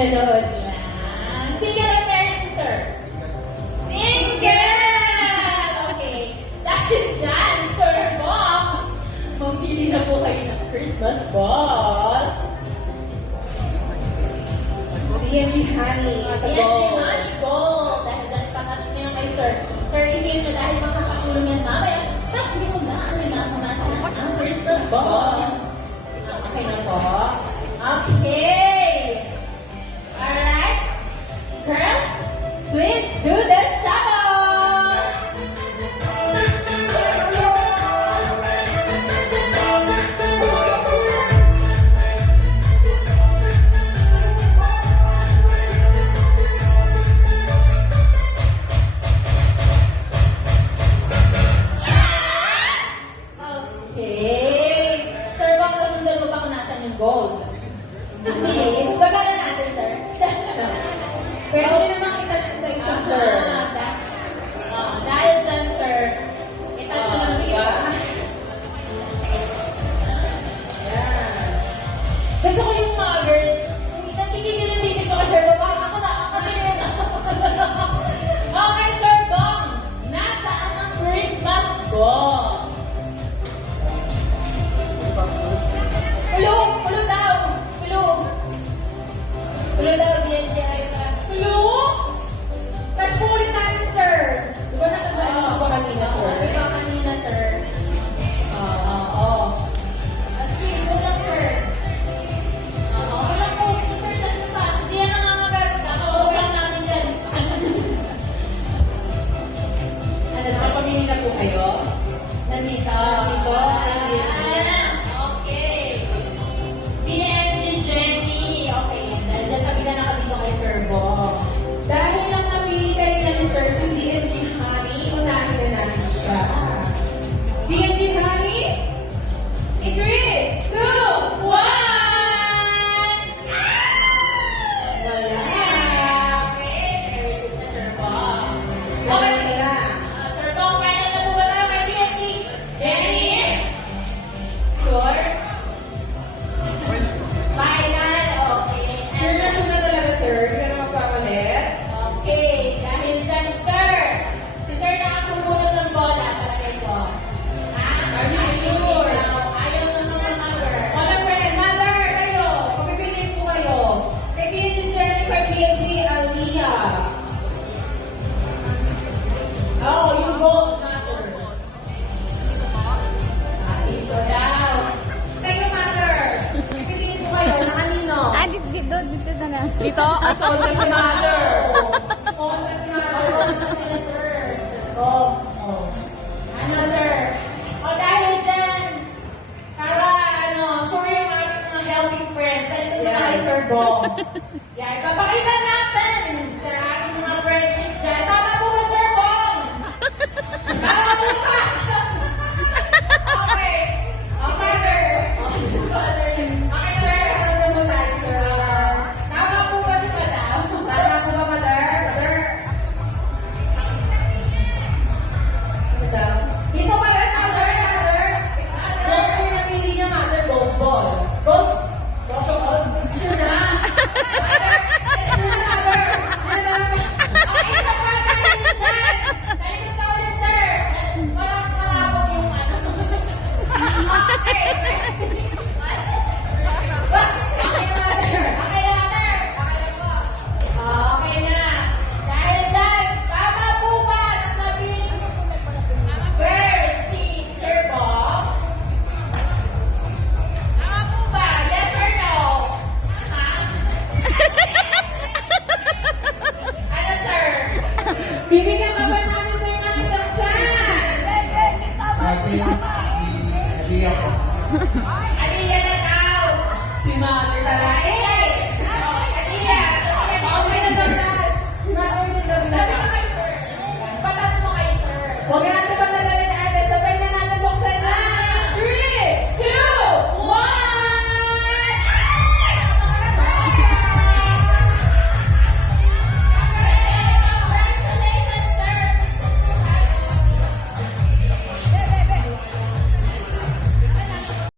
Nanonood lang. Single or married si sir? Single! Okay. Dahil dyan, Sir Bob, mamili na po kayo ng Christmas ball. D&G Honey. D&G Honey Gold. Dahil dahil patouch mo yung kay Sir. Sir, i-feel nyo dahil makakatulong yan mamaya. Bakit mo na pinapamasin ang Christmas ball? Okay na po. Okay. Alright. Girls, please do the shuffle. Okay. Sir, baka nasundan mo ba kung nasan yung gold? Please, bagalan natin, sir. Pwede na makita siya sa isang sir. Dahil dyan, sir, itouch mo lang sige pa. Gusto ko yung mga girls, nagtitigil yung titig ko ka, sir, parang ako na, kasi yun. Okay, sir, Bong, nasaan ang Christmas ball? Pulo daw. Pulo daw, D&G ay pa. Hello? Touch mo ulit natin, sir. Di ba nasa tayo pa kanina, sir? Diba kanina, sir? Oo. Sige, go lang, sir. Okay lang po. Sir, kasi pa. Hindi yan nangangagat. Kakawag lang namin dyan. Nakapamili na po kayo? Nandito. Okay. D&G Jenny. Okay. Dahil dyan kami na nakadito kay Sir Bo. Dahil lang napili kayo ng sir si D&G Honey, unahin na natin siya. D&G Honey? In 3, 2, 1! Wala. Okay. Very good na, Sir Bo. Okay na. Sir Bo, final na po ba tayo kay D&G? Jenny? Sure? Final? Okay. Sure na talaga, sir. Hindi ka na magpapalit. Okay, dahil dyan, sir. Si sir nakakumunod ng bola para kayo. Are you sure? Ayaw ng mga mother. Wala friend, mother, kayo. Papipili po kayo. Kay D&G Jennifer, D&G Aldia. Oh, yung gold mother. Ito daw. Kayo, mother. Pipiliin po kayo. Na kanino? Dito na lang. Dito? At all na si mother. All na si mother. Gold na sila, sir. Oh. Ano, sir? O dahil dyan, para, sure yung mga helping friends. Dahil ito na kay Sir Bong. Yan, papakita natin sa ating mga friendship dyan. Tama po ba, Sir Bong? Tama po ba? Okay. Okay, sir. Okay, sir. Ano mo tayo, sir? Tama po ba si Madam? Tama ko ba, mother? Mother? Madam? Dito pa rin, mother. Sir, kung yung napili niya, mother, gold ball. Gold. Gold. Sure na. Sure na, mother. Sure na. Okay, sa mother din dyan. Sa inyo ka ulit, sir. Walang malabog yung ano. Okay. Okay, mother. Okay, mother. Okay na po. Okay na. Dahil dyan, tama po ba na napili first si Sir Bob? Tama po ba? Yes or no? Ha? Ano, sir? Bibili